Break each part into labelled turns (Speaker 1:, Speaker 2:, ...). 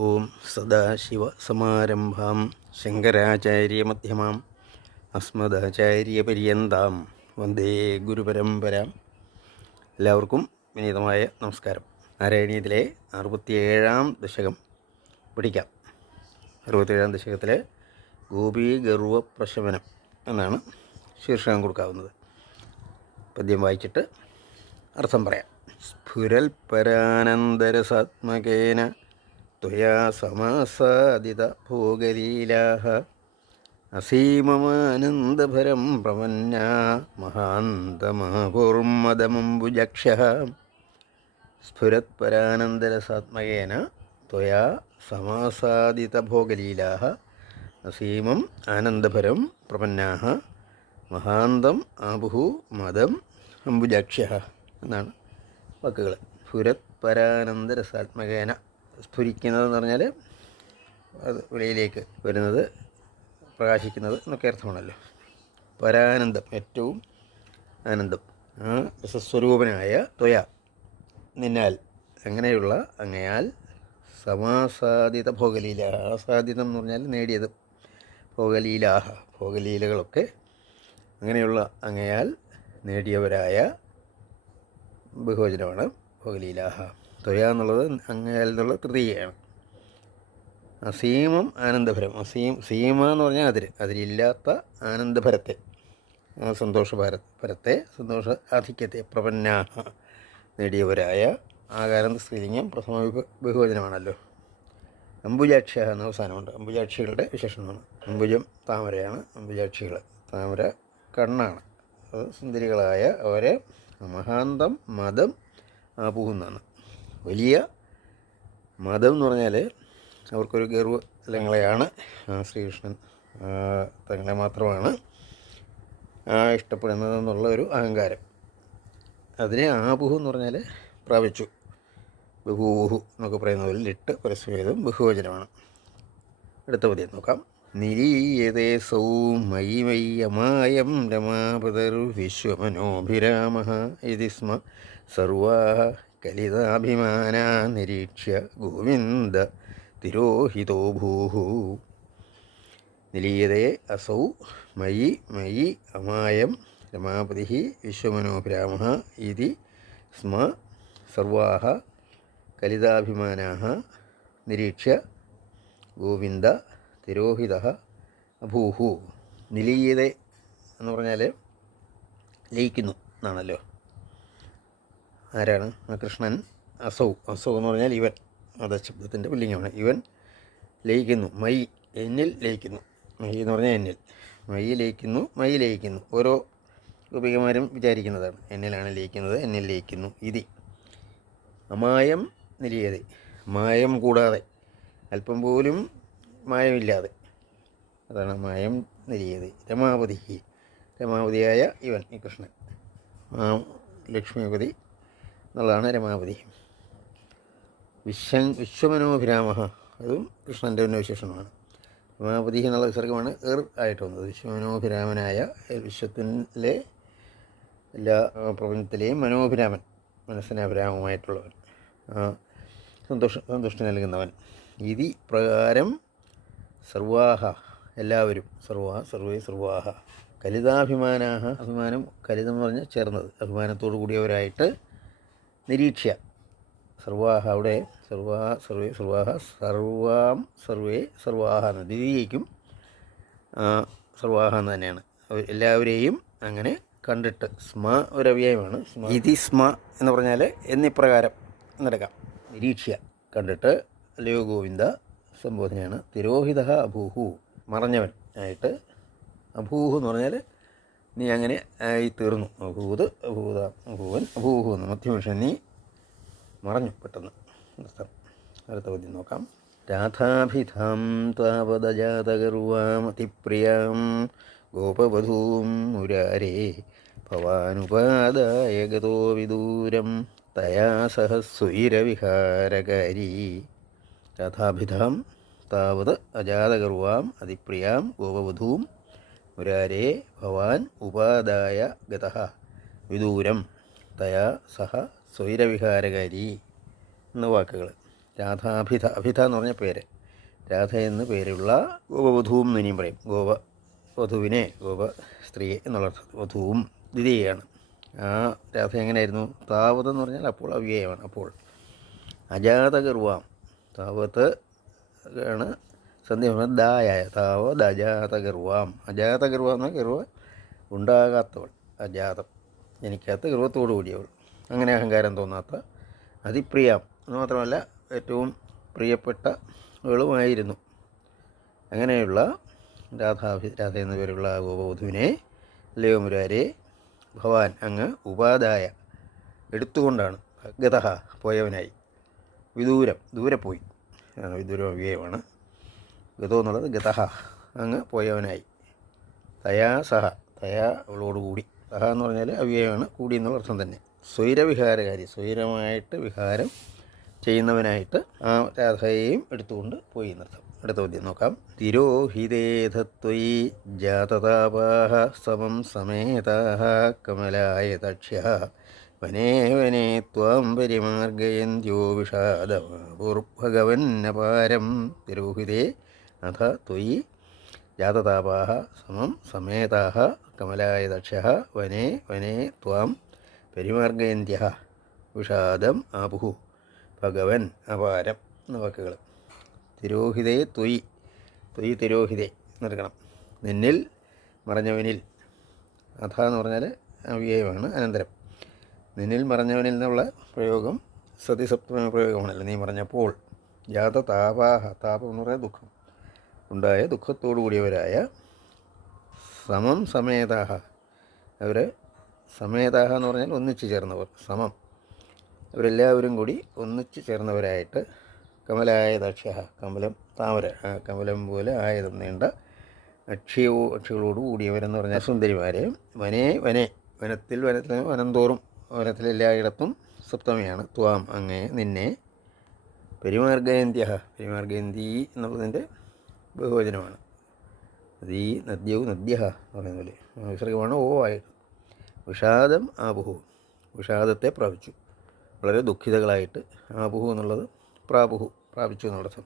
Speaker 1: ഓം സദാശിവസമാരംഭാം ശങ്കരാചാര്യമധ്യമാം അസ്മദാചാര്യപര്യന്താം വന്ദേ ഗുരുപരമ്പരാം. എല്ലാവർക്കും വിനീതമായ നമസ്കാരം. നാരായണീയത്തിലെ അറുപത്തിയേഴാം ദശകം പഠിക്കാം. അറുപത്തിയേഴാം ദശകത്തിലെ ഗോപീഗർവ പ്രശമനം എന്നാണ് ശീർഷകം കൊടുക്കാവുന്നത്. പദ്യം വായിച്ചിട്ട് അർത്ഥം പറയാം. സ്ഫുരൽപരാനന്ദരസാത്മകേന ത്വയാ സമാസാദിത ഭോഗലീലാഹ. അസീമമാനന്ദഭരം പ്രപന്ന മഹാന്തമഹുർമദമംബുജക്ഷ സ്ഫുരത്പരാനന്ദരസാത്മകേന ത്വയാ സമാസാദിത ഭോഗലീലാഹ. അസീമം ആനന്ദഭരം പ്രപന്നാഹ മഹാന്തം ആബുഹു മദം അംബുജാക്ഷ്യ എന്നാണ് വാക്കുകൾ ഫുരത് പരാനന്ദരസാത്മകേന സ്ഫുരിക്കുന്നതെന്ന് പറഞ്ഞാൽ അത് വെളിയിലേക്ക് വരുന്നത് പ്രകാശിക്കുന്നത് എന്നൊക്കെ അർത്ഥമാണല്ലോ. പരാനന്ദം ഏറ്റവും ആനന്ദം. ആ രസസ്വരൂപനായ ത്വയ നിന്നാൽ അങ്ങനെയുള്ള അങ്ങയാൽ സമാസാദിത ഭോഗലീല. ആസാദിതം എന്ന് പറഞ്ഞാൽ നേടിയത്. ഭോഗലീലാഹ ഭോഗലീലകളൊക്കെ അങ്ങനെയുള്ള അങ്ങയാൽ നേടിയവരായ ബഹുവചനമാണ് ഭോഗലീലാഹ. ത്വയ എന്നുള്ളത് അങ്ങയാൽ എന്നുള്ള തൃതീയാണ് അസീമം ആനന്ദഭരം അസീം സീമ എന്ന് പറഞ്ഞാൽ അതിര്. അതിരില്ലാത്ത ആനന്ദഭരത്തെ ആ സന്തോഷഭാര ഭരത്തെ സന്തോഷ ആധിക്യത്തെ പ്രപന്നാഹ നേടിയവരായ ആകാരം സ്ത്രീലിംഗം പ്രഥമ ബഹുവചനമാണല്ലോ. അംബുജാക്ഷ എന്ന അവസാനമുണ്ട്. അംബുജാക്ഷികളുടെ വിശേഷണമാണ്. അംബുജം താമരയാണ്. അംബുജാക്ഷികൾ താമര കണ്ണാണ്. അത് സുന്ദരികളായ അവരെ മഹാന്തം മതം ആപൂന്നാണ് വലിയ മതം എന്ന് പറഞ്ഞാൽ അവർക്കൊരു ഗർവ തലങ്ങളെയാണ് ശ്രീകൃഷ്ണൻ തങ്ങളെ മാത്രമാണ് ഇഷ്ടപ്പെടുന്നതെന്നുള്ള ഒരു അഹങ്കാരം. അതിനെ ആബുഹു എന്ന് പറഞ്ഞാൽ പ്രാപിച്ചു. ബഹുബുഹു എന്നൊക്കെ പറയുന്ന പോലെ ലിട്ട് പരസ്യഭേദം ബഹുവചനമാണ്. അടുത്ത പതി നോക്കാം. നിരീയതേ സൗ മയി മയ്യമായം രമാപതർ വിശ്വമനോഭിരാമ ഇതിസ്മ സർവാ കലിതാഭിമാനാ നിരീക്ഷ്യ ഗോവിന്ദ തിരോഹിതോ ഭൂഹു. നിലീയതേ അസൗ മയി മയി അമായം രമാപതി വിശ്വമനോഭിരാമ ഇതി സ്മ സർവാഹ കലിതാഭിമാനാ നിരീക്ഷ്യ ഗോവിന്ദ തിരോഹിത അഭൂഹു. നിലീയതേ എന്ന് പറഞ്ഞാൽ ലയിക്കുന്നു എന്നാണല്ലോ. ആരാണ്? കൃഷ്ണൻ അസൗ അസൗ എന്ന് പറഞ്ഞാൽ ഇവൻ. അധശബ്ദത്തിന്റെ പുല്ലിംഗമാണ് ഇവൻ ലയിക്കുന്നു. മൈ എന്നിൽ ലയിക്കുന്നു. മൈ എന്ന് പറഞ്ഞാൽ എന്നിൽ. മൈ ലയിക്കുന്നു മൈ ലയിക്കുന്നു. ഓരോ ഗോപികമാരും വിചാരിക്കുന്നതാണ്. എന്നിലാണ് ലയിക്കുന്നത് എന്നിൽ ലയിക്കുന്നു. ഇതി. അമായം നിലയത്. മായം കൂടാതെ. അല്പം പോലും മായമില്ലാതെ. അതാണ് മായം നിലയത്. രമാപതി രമാപതിയായ ഇവൻ ഈ കൃഷ്ണൻ. ലക്ഷ്മിപതി എന്നുള്ളതാണ് രമാപതി വിശ്വ വിശ്വമനോഭിരാമ. അതും കൃഷ്ണന്റെ ഒരു വിശേഷണമാണ് രമാപതി എന്നുള്ള വിസർഗമാണ് എർ ആയിട്ട് വന്നത്. വിശ്വമനോഭിരാമനായ വിശ്വത്തിലെ എല്ലാ പ്രപഞ്ചത്തിലെയും മനോഭിരാമൻ മനസ്സിന് അഭിരാമമായിട്ടുള്ളവൻ സന്തോഷ സന്തുഷ്ടി നൽകുന്നവൻ. ഇതി പ്രകാരം സർവാഹ എല്ലാവരും സർവാ സർവേ സർവാഹ. കലിതാഭിമാനാഹ അഭിമാനം കലിതം പറഞ്ഞാൽ ചേർന്നത്. അഭിമാനത്തോടു കൂടിയവരായിട്ട് നിരീക്ഷ്യ. സർവാഹ അവിടെ സർവാ സർവേ സർവാഹ സർവാം സർവേ സർവാഹ എന്ന് ദ്വിതീയയ്ക്കും ആ, സർവാഹ എന്ന് തന്നെയാണ്. എല്ലാവരെയും അങ്ങനെ കണ്ടിട്ട് സ്മ ഒരു അവ്യയമാണ് സ്മ ഇതി സ്മ എന്ന് പറഞ്ഞാൽ എന്നിപ്രകാരം എന്നെടുക്കാം നിരീക്ഷ്യ കണ്ടിട്ട് അല്ലയോ ഗോവിന്ദ സംബോധനയാണ്. തിരോഹിത അഭൂഹു മറഞ്ഞവൻ ആയിട്ട് അഭൂഹു എന്ന് പറഞ്ഞാൽ നീ അങ്ങനെ ആയി തീർന്നു. ഭൂത് ഭൂത ഭൂവൻ ഭൂഹു എന്ന് മധ്യപുരുഷൻ നീ മറഞ്ഞു. പെട്ടെന്ന്. അർത്ഥം അടുത്ത പദ്യം നോക്കാം. രാധാഭിധാം താപദജാതകർവാമതിപ്രിയാം ഗോപവധൂം മുരാരേ ഭവാനുപാദായ ഗതോ വിദൂരം തയാ സഹ സ്വൈരവിഹാരകാരി രാധാഭിധാം താവത് അജാതകർവാം അതിപ്രിയാം ഗോപവധൂം മുരാരേ ഭവാൻ ഉപാദായ ഗത. വിദൂരം തയാ സഹ സ്വൈരവിഹാരകാരി എന്ന വാക്കുകൾ രാധാഭിധ അഭിധ എന്ന് പറഞ്ഞ പേര്. രാധ എന്ന പേരുള്ള ഗോപവധുവും എന്ന് ഇനിയും പറയും. ഗോപ വധുവിനെ ഗോപ സ്ത്രീയെ എന്നുള്ള വധുവും ദ്വിതീയാണ് ആ രാധ എങ്ങനെയായിരുന്നു? താവത് എന്ന് പറഞ്ഞാൽ അപ്പോൾ അവ്യയമാണ്. അപ്പോൾ അജാതകർവാം താവത്ത് ആണ് സന്ധ്യ ദായ ദജാതഗർവാം അജാതഗർവാം എന്ന ഗർവ ഉണ്ടാകാത്തവൾ. അജാതം എനിക്കകത്ത് ഗർവത്തോടു കൂടിയവൾ. അങ്ങനെ അഹങ്കാരം തോന്നാത്ത അതിപ്രിയാം. എന്ന് മാത്രമല്ല ഏറ്റവും പ്രിയപ്പെട്ട ആളുമായിരുന്നു അങ്ങനെയുള്ള രാധാഭി രാധ എന്ന പേരുള്ള ഗോപവധുവിനെ ലയോമുരാരെ ഭവാൻ അങ്ങ് ഉപാധായ എടുത്തുകൊണ്ടാണ്. ഗതഹ പോയവനായി. വിദൂരം ദൂരെ പോയി. വിദൂരം അവ്യയമാണ് ഗതോ എന്നുള്ളത് ഗതഹ. അങ്ങ് പോയവനായി. തയാ സഹ. തയാ അവളോട് കൂടി. സഹ എന്ന് പറഞ്ഞാൽ അവ്യയമാണ്. കൂടി എന്നുള്ള അർത്ഥം തന്നെ. സ്വൈരവിഹാരകാരി. സ്വൈരമായിട്ട് വിഹാരം ചെയ്യുന്നവനായിട്ട് ആ രാധയെയും എടുത്തുകൊണ്ട് പോയി എന്നർത്ഥം. അടുത്ത ചോദ്യം നോക്കാം. തിരോഹിതേധത്വയി ജാതതാപാഹ സമം സമേതാഹ കമലായ ദക്ഷ്യ വനേ വനേ ത്വാം പരിമാർഗയന്ത്യോ വിഷാദഭഗവന്നപാരം തിരോഹിതേ അഥ ത്വയി ജാതതാപാഹ സമം സമേതാഹ കമലായ ദക്ഷ വനേ വനേ ത്വാം പരിമാർഗയന്ത്യ വിഷാദം ആപുഹു ഭഗവൻ അപാരം എന്ന വാക്കുകൾ തിരോഹിതേ തൊയ് തൊയ് തിരോഹിതേ നൽകണം നിന്നിൽ മറഞ്ഞവനിൽ. അഥ എന്ന് പറഞ്ഞാൽ അവ്യയമാണ് അനന്തരം. നിന്നിൽ മറഞ്ഞവനിൽ നിന്നുള്ള പ്രയോഗം സതിസപ്തമ പ്രയോഗമാണല്ലോ. നീ പറഞ്ഞപ്പോൾ ജാത താപാഹ താപം എന്ന് പറയുന്നത് ദുഃഖം. ഉണ്ടായ ദുഃഖത്തോടു കൂടിയവരായ സമം സമേതാഹ. അവർ സമേതാഹ എന്ന് പറഞ്ഞാൽ ഒന്നിച്ചു ചേർന്നവർ സമം. അവരെല്ലാവരും കൂടി ഒന്നിച്ചു ചേർന്നവരായിട്ട് കമലായ ദക്ഷ്യ കമലം താമര കമലം പോലെ ആയതും നീണ്ട അക്ഷിയോ അക്ഷികളോട് കൂടിയവരെന്ന് പറഞ്ഞാൽ സുന്ദരിമാരെ. വനേ വനേ വനത്തിൽ വനത്തിൽ വനംതോറും വനത്തിലെല്ലായിടത്തും സപ്തമിയാണ്. ത്വാം അങ്ങേ നിന്നെ. പെരുമാർഗയന്ത്യ പെരുമാർഗയന്തി എന്നുള്ളതിന്റെ ബഹുവചനമാണ്. നദീ നദ്യവും നദ്യ പറയുന്ന പോലെ. വിസർഗമാണ് ഓ ആയിട്ട് വിഷാദം ആബുഹു വിഷാദത്തെ പ്രാപിച്ചു. വളരെ ദുഃഖിതകളായിട്ട് ആബുഹു എന്നുള്ളത് പ്രാപുഹു പ്രാപിച്ചു എന്നർത്ഥം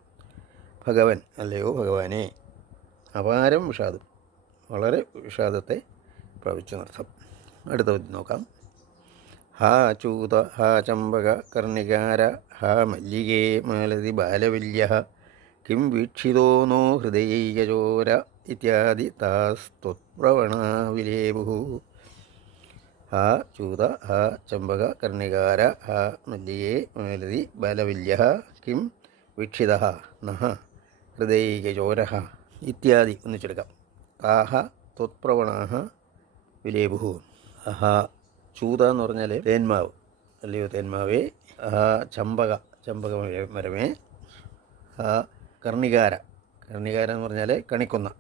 Speaker 1: ഭഗവൻ അല്ലയോ ഭഗവാനെ. അപാരം വിഷാദം. വളരെ വിഷാദത്തെ പ്രാപിച്ചു എന്നർത്ഥം അടുത്ത നോക്കാം. ഹാ ചൂത ഹാ ചമ്പക കർണികാര ഹാ മല്ലികേ മാലതി ബാലവല്യ കിം വീക്ഷിതോ നോ ഹൃദയൈകചോര ഇത്യാദി താസ്ത്വപ്രവണാവിലേബു ആ ചൂത ആ ചമ്പക കർണികാര ആ മല്ലിയേ മേലതി ബലവില്യ കിം വീക്ഷിത നഹ ഹൃദയൈകചോര ഇത്യാദി ഒന്നിച്ചെടുക്കാം ആഹ ത്വത്പ്രവണാഹ വിലേബുഹു അഹ ചൂത എന്ന് പറഞ്ഞാൽ തേന്മാവ് അല്ലയോ തേന്മാവേ? ആ ചമ്പക ചമ്പക മരമേ ഹാ കർണികാര. കർണികാര എന്ന് പറഞ്ഞാൽ കണിക്കൊന്ന.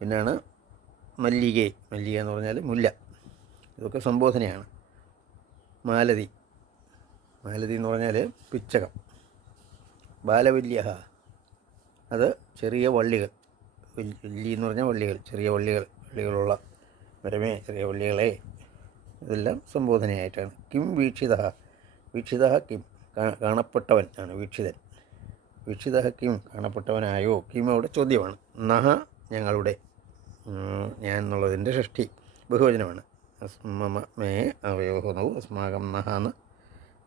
Speaker 1: പിന്നെയാണ് മല്ലിക. മല്ലിക എന്ന് പറഞ്ഞാൽ മുല്ല. ഇതൊക്കെ സംബോധനയാണ്. മാലതി. മാലതി എന്ന് പറഞ്ഞാൽ പിച്ചകം. ബാലവല്യ അത് ചെറിയ വള്ളികൾ. വല്ലി എന്ന് പറഞ്ഞാൽ വള്ളികൾ. ചെറിയ വള്ളികൾ. വള്ളികളുള്ള മരമേ ചെറിയ വള്ളികളെ. ഇതെല്ലാം സംബോധനയായിട്ടാണ്. കിം വീക്ഷിത വീക്ഷിത കിം കാണപ്പെട്ടവൻ ആണ് വീക്ഷിതൻ. വീക്ഷിത ഹക്കിം കാണപ്പെട്ടവനായോ? കിം അവിടെ ചോദ്യമാണ്. നഹ ഞങ്ങളുടെ ഞാൻ എന്നുള്ളതിന്റെ ഷഷ്ടി ബഹുവചനമാണ്. അസ്മമ മേ അവയോഹനവും അസ്മാകം നഹ എന്ന്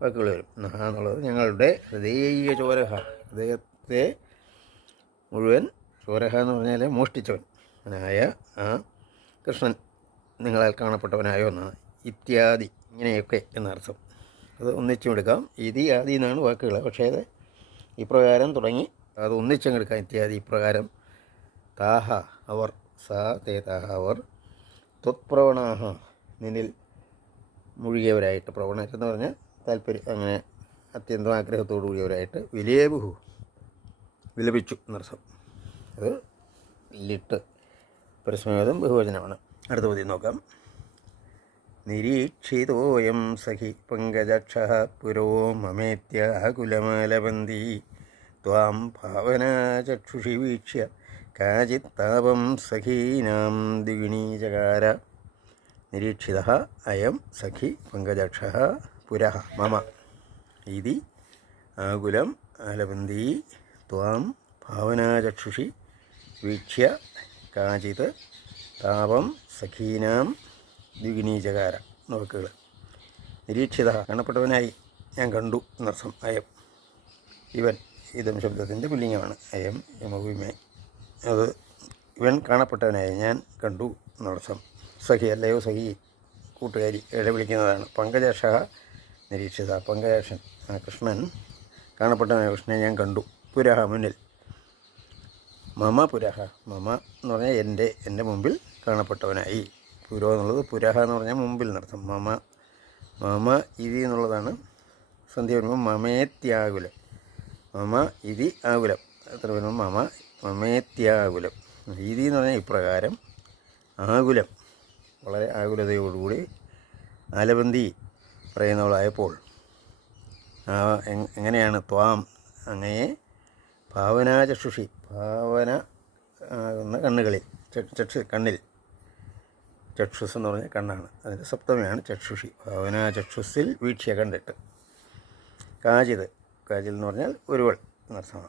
Speaker 1: വാക്കുകൾ വരും. നഹ എന്നുള്ളത് ഞങ്ങളുടെ ഹൃദയ ചോരഹ ഹൃദയത്തെ മുഴുവൻ ചോരഹ എന്ന് പറഞ്ഞാൽ മോഷ്ടിച്ചവൻ. അവനായ ആ കൃഷ്ണൻ നിങ്ങളാൽ കാണപ്പെട്ടവനായോ എന്നാണ്. ഇത്യാദി ഇങ്ങനെയൊക്കെ എന്നർത്ഥം. അത് ഒന്നിച്ചും എടുക്കാം. ഇതി ആദി എന്നാണ് വാക്കുകൾ പക്ഷേ അത് ഇപ്രകാരം തുടങ്ങി. അത് ഒന്നിച്ചെടുക്കാൻ ഇത്യാദി ഇപ്രകാരം. താഹ അവർ സാ തേ താഹ അവർ ത്വത്പ്രവണാഹ നിന്നിൽ മുഴുകിയവരായിട്ട്. പ്രവണരെന്ന് പറഞ്ഞാൽ താല്പര്യം അങ്ങനെ അത്യന്തം ആഗ്രഹത്തോടു കൂടിയവരായിട്ട്. വിലയബുഹു വിലപിച്ചു എന്നർത്ഥം അത് ലിട്ട് പരസ്മേതം ബഹുവചനമാണ്. അടുത്ത പതി നോക്കാം. നിരീക്ഷിതോയം സഖി പങ്കജക്ഷ പുരോ മമേത്യാകുലമാലബന്തി ത്വാം ഭാവനാചക്ഷുഷി വീക്ഷ്യ കാചിത്താപം സഖീനാം ദ്വിഗുണീചകാര നിരീക്ഷിത അയം സഖി പങ്കജക്ഷ പുര മമ. ഇതി ആകുലം ആലപന്തി ത്വാം ഭാവനാചക്ഷുഷി വീക്ഷ്യ കാചിത് താപം സഖീനാം ദ്വിഗിനീചകാര നോക്കുകൾ നിരീക്ഷിത കാണപ്പെട്ടവനായി ഞാൻ കണ്ടു എന്നർത്ഥം അയം. ഇവൻ ഇതം ശബ്ദത്തിന്റെ പുല്ലിംഗമാണ്. അയം യമഭൂമേ. അത് ഇവൻ കാണപ്പെട്ടവനായി ഞാൻ കണ്ടു എന്നർത്ഥം. സഹി അല്ലയോ സഖി? കൂട്ടുകാരി ഇടവിളിക്കുന്നതാണ് പങ്കജേഷ നിരീക്ഷിത. പങ്കജേഷൻ കൃഷ്ണൻ കാണപ്പെട്ടവനായ കൃഷ്ണനെ ഞാൻ കണ്ടു. പുരഹ മുന്നിൽ. മമ പുരഹ. മമ എന്ന് പറഞ്ഞാൽ എന്റെ എന്റെ മുമ്പിൽ കാണപ്പെട്ടവനായി. പുരോ എന്നുള്ളത് പുരഹ എന്ന് പറഞ്ഞാൽ മുമ്പിൽ നടത്തും. മമ മമ ഇതി എന്നുള്ളതാണ് സന്ധ്യ വരുമ്പോൾ മമേത്യാകുലം. മമ ഇതി ആകുലം. എത്ര വരുമ്പോൾ മമ മമേത്യാകുലം. ഇതി എന്ന് പറഞ്ഞാൽ ഇപ്രകാരം ആകുലം. വളരെ ആകുലതയോടുകൂടി ആലബന്തി പറയുന്നവളായപ്പോൾ എങ്ങനെയാണ് ത്വാം അങ്ങയെ ഭാവനാചക്ഷുഷി ഭാവന ആകുന്ന കണ്ണുകളിൽ ചക്ഷു കണ്ണിൽ. ചക്ഷുസ് എന്ന് പറഞ്ഞ കണ്ണാണ്. അതിന്റെ സപ്തമിയാണ് ചക്ഷുഷി. ഭാവന ചക്ഷുസിൽ വീക്ഷ്യ കണ്ടിട്ട്. കാജിത്. കാജിൽ എന്ന് പറഞ്ഞാൽ ഒരുവൾ എന്നർത്ഥമാണ്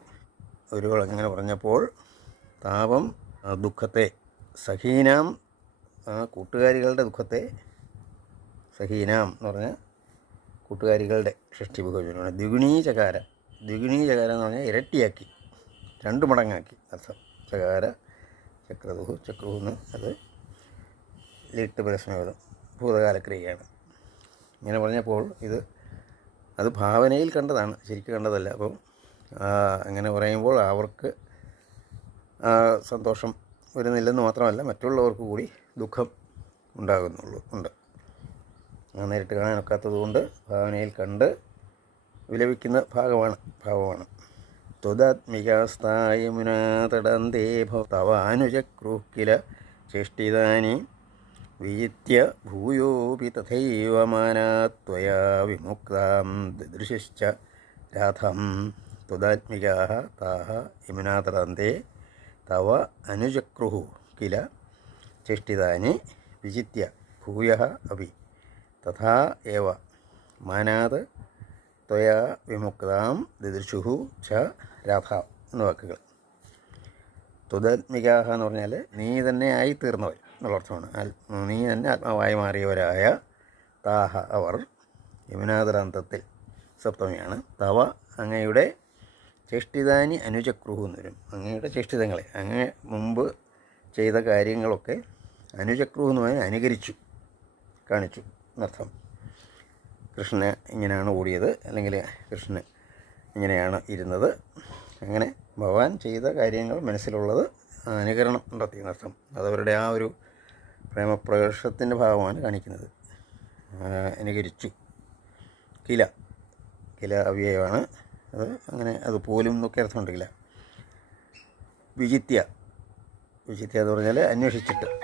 Speaker 1: ഒരുവൾ അങ്ങനെ പറഞ്ഞപ്പോൾ താപം ദുഃഖത്തെ സഹീനാം ആ കൂട്ടുകാരികളുടെ ദുഃഖത്തെ സഹീനാം എന്ന് പറഞ്ഞാൽ കൂട്ടുകാരികളുടെ ഷഷ്ടി ബഹുജനമാണ് ദ്വിഗുണീ ചകാര ദ്വിഗുണീ ചകാര എന്ന് പറഞ്ഞാൽ ഇരട്ടിയാക്കി. രണ്ട് മടങ്ങാക്കി. അർത്ഥം. ചകാര ചക്രതുഹു ചക്രുഹു എന്ന് അത് ലിട്ട് പരസ്മേതം ഭൂതകാലക്രിയയാണ്. ഇങ്ങനെ പറഞ്ഞപ്പോൾ ഇത് അത് ഭാവനയിൽ കണ്ടതാണ്. ശരിക്കും കണ്ടതല്ല. അപ്പം അങ്ങനെ പറയുമ്പോൾ അവർക്ക് സന്തോഷം വരുന്നില്ലെന്ന് മാത്രമല്ല മറ്റുള്ളവർക്ക് കൂടി ദുഃഖം ഉണ്ടാകുന്നുള്ളൂ ഉണ്ട്. നേരിട്ട് കാണാനൊക്കാത്തത് കൊണ്ട് ഭാവനയിൽ കണ്ട് വിലപിക്കുന്ന ഭാഗമാണ് ഭാവമാണ്. ത്വദാത്മികാസ്ഥായ മുനാതടന്തേ ഭവ. തവാനുജക്രൂക്കില ചേഷ്ടിതാനി വിജിത്യ ഭൂയോപി തഥൈവ മാനാത്വയാ വിമുക്താം ദൃശിശ്ച രാധം ത്വദാത്മികാः താഹ യമുനാതടന്തേ തവ അനുചക്രുഹു കില ചേഷ്ടിതാനി വിജിത്യ ഭൂയ അപി തഥാ ഏവ മാനാത് ത്വയാ വിമുക്താം ദിദൃശുഹു ച രാധ എന്ന വാക്കുകൾ. ത്വദാത്മികാഹ എന്ന് പറഞ്ഞാൽ നീ തന്നെ ആയി തീർന്നവർ എന്നുള്ള അർത്ഥമാണ് നീ തന്നെ ആത്മാവായി മാറിയവരായ താഹ അവർ യമുനാതരാന്തത്തിൽ സപ്തമിയാണ്. തവ അങ്ങയുടെ ചേഷ്ടിതാനി അനുചക്രുഹു എന്ന് വരും. അങ്ങയുടെ ചേഷ്ടിതങ്ങളെ അങ്ങ് മുമ്പ് ചെയ്ത കാര്യങ്ങളൊക്കെ അനുചക്രുഹു എന്ന് പറഞ്ഞാൽ അനുകരിച്ചു കാണിച്ചു എന്നർത്ഥം. കൃഷ്ണന് ഇങ്ങനെയാണ് ഓടിയത് അല്ലെങ്കിൽ കൃഷ്ണന് ഇങ്ങനെയാണ് ഇരുന്നത്. അങ്ങനെ ഭഗവാൻ ചെയ്ത കാര്യങ്ങൾ മനസ്സിലുള്ളത് അനുകരണം നടത്തി എന്നർത്ഥം. അതവരുടെ ആ ഒരു പ്രേമപ്രകർഷത്തിന്റെ ഭാഗമാണ് കാണിക്കുന്നത്. അനുകരിച്ചു കില. കില അവ്യയമാണ്. അത് അങ്ങനെ അത് പോലും എന്നൊക്കെ അർത്ഥമുണ്ട് കില വിജിത്യ. വിജിത്യ എന്ന് പറഞ്ഞാൽ അന്വേഷിച്ചിട്ട്.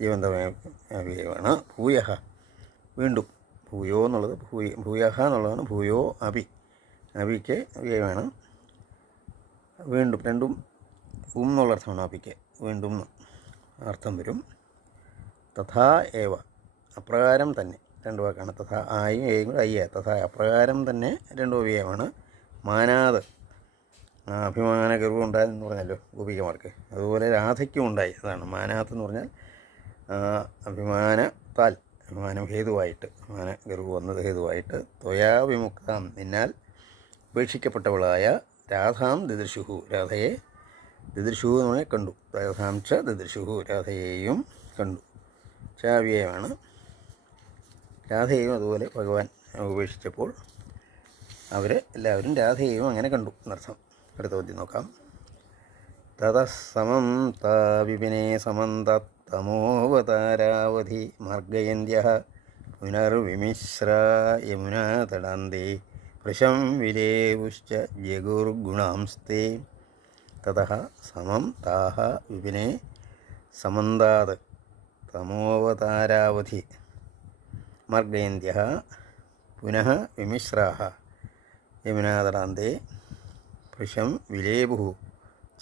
Speaker 1: ജീവന്തമായ അവ്യയമാണ്. ഭൂയഹ. വീണ്ടും ഭൂയോ എന്നുള്ളത് ഭൂയ ഭൂയഹ എന്നുള്ളതാണ് ഭൂയോ അഭി. അഭിക്ക് അവ്യയമാണ്. വീണ്ടും രണ്ടും ഉം എന്നുള്ള അർത്ഥമാണ് അഭിക്ക്. വീണ്ടും അർത്ഥം വരും. തഥാ ഏവ. അപ്രകാരം തന്നെ. രണ്ട് വാക്കാണ്. തഥാ ആയും ഏയും കൂടെ അയ്യ തഥാ അപ്രകാരം തന്നെ രണ്ട് ഉപയോഗമാണ്. മാനാത് അഭിമാന ഗർവം ഉണ്ടായെന്ന് പറഞ്ഞല്ലോ ഗോപികമാർക്ക്. അതുപോലെ രാധയ്ക്കും ഉണ്ടായി. അതാണ് മാനാത്ത് എന്ന് പറഞ്ഞാൽ അഭിമാനത്താൽ അഭിമാനം ഹേതുവായിട്ട്. അഭിമാന ഗർവ് വന്നത് ഹേതുവായിട്ട്. ത്വയാ വിമുക്താം. നിന്നാൽ ഉപേക്ഷിക്കപ്പെട്ടവളായ രാധാം ദിദൃശുഹു. രാധയെ ദിദൃശുഹു എന്ന് പറഞ്ഞാൽ കണ്ടു. ച ദിദൃശുഹു രാധയെയും കണ്ടു. ചാവ്യയമാണ് രാധയെയും അതുപോലെ ഭഗവാൻ ഉപേക്ഷിച്ചപ്പോൾ അവർ എല്ലാവരും രാധയെയും അങ്ങനെ കണ്ടു. എന്നർത്ഥം. അടുത്ത ചോദ്യം നോക്കാം. തതസമം താവിപിനെ സമന്തമോവതാരാവധി മാർഗയന്ത്യ പുനർവിമിശ്ര യമുനാതടാന്തേ വൃശം വിലേവുശ്ച ജഗുർഗുണാംസ്തേ. തതഃ സമം താഹ വിപിനെ സമന്താത് തമോവതാരാവധി. മർഗേന്ദ്യ പുനഃ വിമിശ്രാഹ. യമുനാതടാന്തേ പൃഷം വിലേബുഹു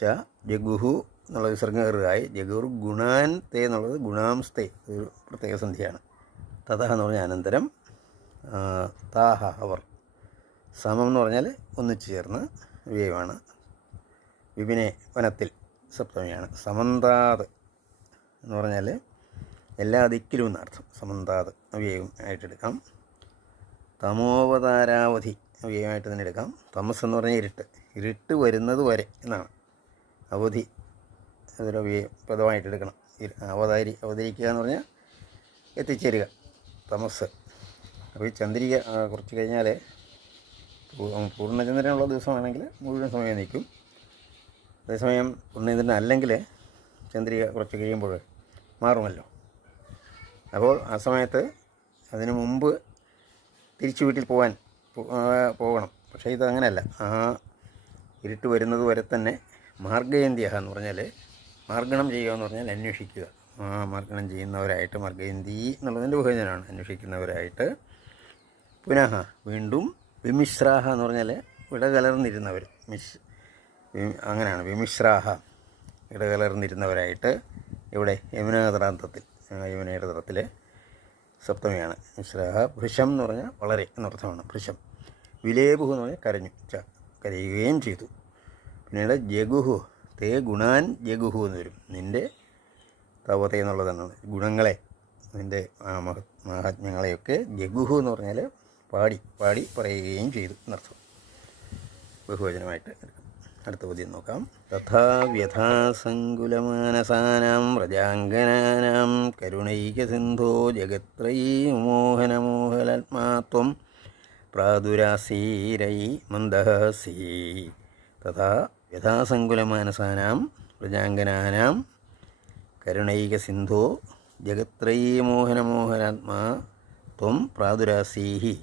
Speaker 1: ച ജഗുഹു എന്നുള്ള വിസർഗകൃതായി ജഗുർ ഗുണാൻ തേ എന്നുള്ളത് ഗുണാംസ്തേ. ഒരു പ്രത്യേക സന്ധിയാണ്. തഥ എന്ന് പറഞ്ഞ അനന്തരം താഹ അവർ. സമം എന്ന് പറഞ്ഞാൽ ഒന്നിച്ചു ചേർന്ന് വ്യയമാണ് വിപിനെ വനത്തിൽ സപ്തമിയാണ്. സമന്താത് എന്ന് പറഞ്ഞാൽ എല്ലാ ദിക്കിലും എന്നർത്ഥം സമന്താത് അവ്യയം ആയിട്ടെടുക്കാം. തമോവതാരാവധി അവ്യയമായിട്ട് തന്നെ എടുക്കാം. തമസ് എന്ന് പറഞ്ഞാൽ ഇരുട്ട്. ഇരുട്ട് വരുന്നത് വരെ എന്നാണ്. അവധി അതൊരു അവ്യയ പദമായിട്ട് എടുക്കണം. അവതാരി അവതരിക്കുക എന്ന് പറഞ്ഞാൽ എത്തിച്ചേരുക. തമസ്. അപ്പോൾ ഈ ചന്ദ്രിക കുറച്ച് കഴിഞ്ഞാൽ പൂർണചന്ദ്രനുള്ള ദിവസമാണെങ്കിൽ മുഴുവൻ സമയം നിൽക്കും അതേസമയം ഒന്ന് ഇതിന് അല്ലെങ്കിൽ ചന്ദ്രിക കുറച്ച് കഴിയുമ്പോൾ മാറുമല്ലോ. അപ്പോൾ ആ സമയത്ത് അതിനു മുമ്പ് തിരിച്ചു വീട്ടിൽ പോകാൻ പോകണം. പക്ഷേ ഇത് അങ്ങനെയല്ല. ആ ഇരുട്ട് വരുന്നത് വരെ തന്നെ മാർഗയന്തിയ എന്ന് പറഞ്ഞാൽ മാർഗണം ചെയ്യുക എന്ന് പറഞ്ഞാൽ അന്വേഷിക്കുക. ആ മാർഗണം ചെയ്യുന്നവരായിട്ട് മാർഗയന്തി എന്നുള്ളതിന്റെ ബഹുജനാണ്. അന്വേഷിക്കുന്നവരായിട്ട് പുനഃ വീണ്ടും വിമിശ്രാഹ എന്ന് പറഞ്ഞാൽ ഇടകലർന്നിരുന്നവർ മിശ് വി- അങ്ങനെയാണ്. വിമിശ്രാഹ ഇടകലർന്നിരുന്നവരായിട്ട് ഇവിടെ യമുനാതറാന്തത്തിൽ യമുനയുടെ തറത്തിൽ സപ്തമിയാണ് മിശ്രാഹ ഭൃശം എന്ന് പറഞ്ഞാൽ വളരെ എന്നർത്ഥമാണ്. ഭൃശം. വിലേബുഹു എന്ന് പറഞ്ഞാൽ കരഞ്ഞു ച കരയുകയും ചെയ്തു. പിന്നീട് ജഗുഹു തേ ഗുണാൻ ജഗുഹു എന്ന് വരും. നിന്റെ തവത്തെ എന്നുള്ളതാണ് ഗുണങ്ങളെ നിന്റെ മഹാത്മ്യങ്ങളെയൊക്കെ ജഗുഹു എന്ന് പറഞ്ഞാൽ പാടി പാടി പറയുകയും ചെയ്തു എന്നർത്ഥം. ബഹുവചനമായിട്ട് അടുത്ത ചോദ്യം നോക്കാം. തഥാ വ്യഥാസങ്കുലമാനസാനാം വ്രജാംഗനാനാം കരുണൈകസിന്ധോ ജഗത്രയീ മോഹനമോഹലാത്മാത്വം പ്രാദുരാസീരൈ മന്ദഹസീ. തഥാ വ്യഥാസങ്കുലമാനസാനാം വ്രജാംഗനാനാം കരുണൈകസിന്ധോ ജഗത്രയീ മോഹനമോഹനാത്മാ ത്വം പ്രാദുരാസീഹി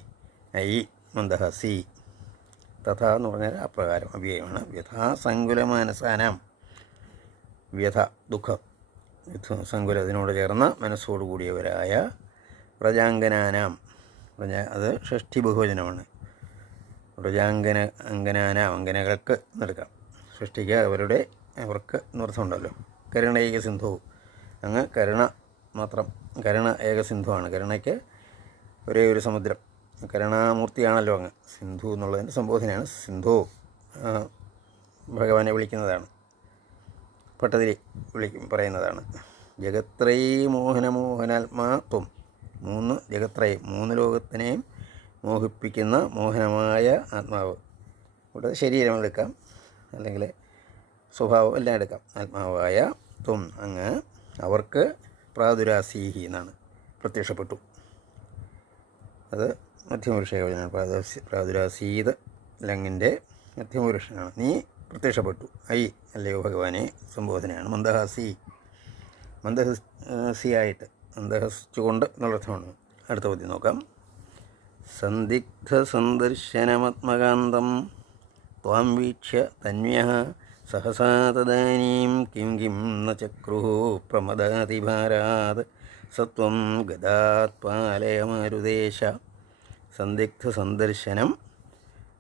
Speaker 1: ഐ മന്ദഹസി. തഥാ എന്ന് പറഞ്ഞാൽ അപ്രകാരം അവ്യയമാണ്. വ്യഥാസങ്കുലമാനസാനാം വ്യഥ ദുഃഖം സങ്കുലത്തിനോട് ചേർന്ന മനസ്സോട് കൂടിയവരായ പ്രജാങ്കനാനാം പ്രജാ അത് ഷഷ്ഠി ബഹുവചനമാണ്. പ്രജാങ്കന അങ്കനാനാം അങ്കനകൾക്ക് എന്നെടുക്കാം സൃഷ്ടിക്കുക അവരുടെ അവർക്ക് എന്നർത്ഥമുണ്ടല്ലോ കരുണ ഏക സിന്ധു അങ്ങ് കരുണ മാത്രം കരുണ ഏക സിന്ധുവാണ് കരുണയ്ക്ക് ഒരേ ഒരു സമുദ്രം. കരുണാമൂർത്തിയാണല്ലോ അങ്ങ്. സിന്ധു എന്നുള്ളതിന്റെ സംബോധനയാണ് സിന്ധു. ഭഗവാനെ വിളിക്കുന്നതാണ്. പട്ടതിരി വിളിക്കും പറയുന്നതാണ്. ജഗത്രൈ മോഹനമോഹനാത്മാത്വം മൂന്ന് ജഗത്രൈ മൂന്ന് ലോകത്തിനെയും മോഹിപ്പിക്കുന്ന മോഹനമായ ആത്മാവ്. ഇവിടെ ശരീരം എടുക്കാം. അല്ലെങ്കിൽ സ്വഭാവം എല്ലാം എടുക്കാം. ആത്മാവായ ത്വം. അങ്ങ് അവർക്ക് പ്രാതുരാസീഹി എന്നാണ്. പ്രത്യക്ഷപ്പെട്ടു. അത് മധ്യമപുരുഷയോജനാണ് പ്രാദുരാസി പ്രാദുരാസീത ലങ്ങിന്റെ മധ്യപുരുഷനാണ് നീ പ്രത്യക്ഷപ്പെട്ടു. ഐ അല്ലയോ ഭഗവാനെ സംബോധനയാണ്. മന്ദഹാസി. മന്ദഹസിയായിട്ട് മന്ദഹസിച്ചുകൊണ്ട് എന്നുള്ളർത്ഥമാണ് അടുത്ത പദ്യം നോക്കാം. സന്ദിഗ്ധ സന്ദർശനമത്മകാന്തം ത്വാം വീക്ഷ്യ തന്യ സഹസാ തദാനീം കിം കിം ന ചക്രുः പ്രമദാതിഭാരാത് സത്വം ഗതാത്പാലയമാരുദേശ സന്ദിഗ്ധ സന്ദർശനം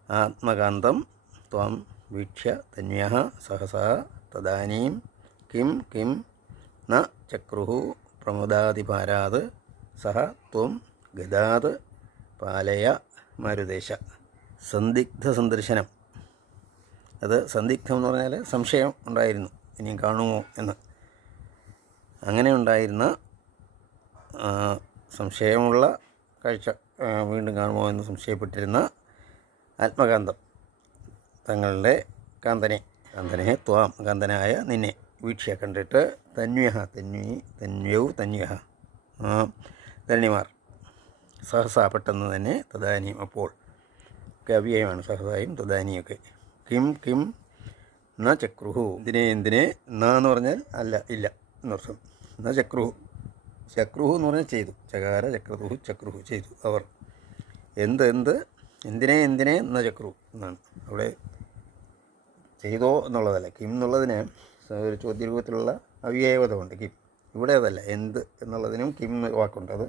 Speaker 1: ആത്മകാന്തം ത്വം വീക്ഷ്യ തന്യ സഹസാ തദാനീം കിം കിം ന ചക്രുഹു പ്രമുദാതിപാരാത് സഹ ത്വം ഗതാത് പാലയ മരുദേശ സന്ദിഗ്ധ സന്ദർശനം. അത് സന്ദിഗ്ധം എന്ന് പറഞ്ഞാൽ സംശയം ഉണ്ടായിരുന്നു. ഇനിയും കാണുമോ എന്ന്. അങ്ങനെ ഉണ്ടായിരുന്ന സംശയമുള്ള കാഴ്ച. വീണ്ടും കാണുമോ എന്ന് സംശയപ്പെട്ടിരുന്ന ആത്മകാന്തം. തങ്ങളുടെ കാന്തനെ കാന്തനെ ത്വാം കാന്തനായ നിന്നെ വീക്ഷ്യ കണ്ടിട്ട് തന്വ്യഹ തന്വി തന്വ്യൗ തന്വ്യഹ ധരണിമാർ. സഹസ പെട്ടെന്ന് തന്നെ തദാനിയും അപ്പോൾ. ഒക്കെ അവ്യയമാണ് സഹസായും തദാനിയൊക്കെ കിം കിം ന ചക്രുഹു. ഇതിനെ എന്തിനെ? ന എന്ന് പറഞ്ഞാൽ അല്ല ഇല്ല എന്നർത്ഥം. ന ചക്രുഹു. ചക്രുഹു എന്ന് പറഞ്ഞാൽ ചെയ്തു. ചകാര ചക്രതുഹു ചക്രുഹു ചെയ്തു. അവർ എന്ത് എന്ത് എന്തിനെ എന്തിനെ എന്ന ചക്രു എന്നാണ്. അവിടെ ചെയ്തോ എന്നുള്ളതല്ല. കിം എന്നുള്ളതിന് ഒരു ചോദ്യരൂപത്തിലുള്ള അവ്യയവതമുണ്ട്. കിം. ഇവിടെ അതല്ല. എന്ത് എന്നുള്ളതിനും കിം എന്ന വാക്കുണ്ട്. അത്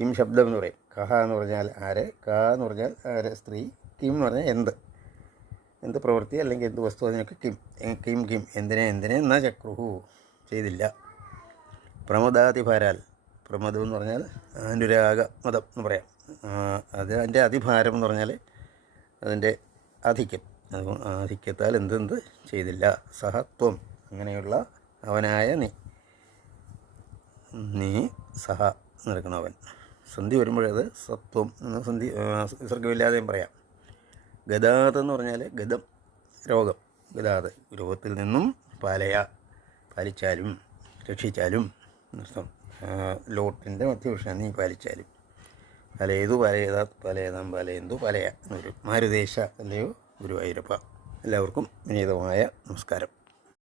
Speaker 1: കിം ശബ്ദം എന്ന് പറയും. കഹ എന്ന് പറഞ്ഞാൽ ആരെ? ക എന്ന് പറഞ്ഞാൽ ആരെ? സ്ത്രീ. കിം എന്ന് പറഞ്ഞാൽ എന്ത്? എന്ത് പ്രവൃത്തി അല്ലെങ്കിൽ എന്ത് വസ്തു അതിനൊക്കെ കിം. Kim Kim. എന്തിനെ എന്തിനെ ന ചക്രുഹു ചെയ്തില്ല. പ്രമദാതിഭാരാൽ. പ്രമദം എന്ന് പറഞ്ഞാൽ അനുരാഗ മതം എന്ന് പറയാം. അത് അതിന്റെ അതിഭാരം എന്ന് പറഞ്ഞാൽ അതിന്റെ ആധിക്യം. ആധിക്യത്താൽ എന്തെന്ത് ചെയ്തില്ല. സഹത്വം. അങ്ങനെയുള്ള അവനായ നീ. നീ സഹ നിൽക്കണം അവൻ. സന്ധി വരുമ്പോഴത് സത്വം എന്ന സന്ധി വിസർഗമില്ലാതെയും പറയാം. ഗതാഗതം എന്ന് പറഞ്ഞാൽ ഗതം രോഗം. ഗതാഗത രോഗത്തിൽ നിന്നും പാലയ. പാലിച്ചാലും രക്ഷിച്ചാലും നൃത്തം ലോട്ടിന്റെ മധ്യപുരുഷൻ നീ പാലിച്ചാലും. പലയതു പലയതാ പലയതാം പലയെന്തു പലയ എന്നൊരു മാരുദേശ അല്ലയോ ഗുരുവായൂരപ്പ. എല്ലാവർക്കും വിനീതമായ നമസ്കാരം.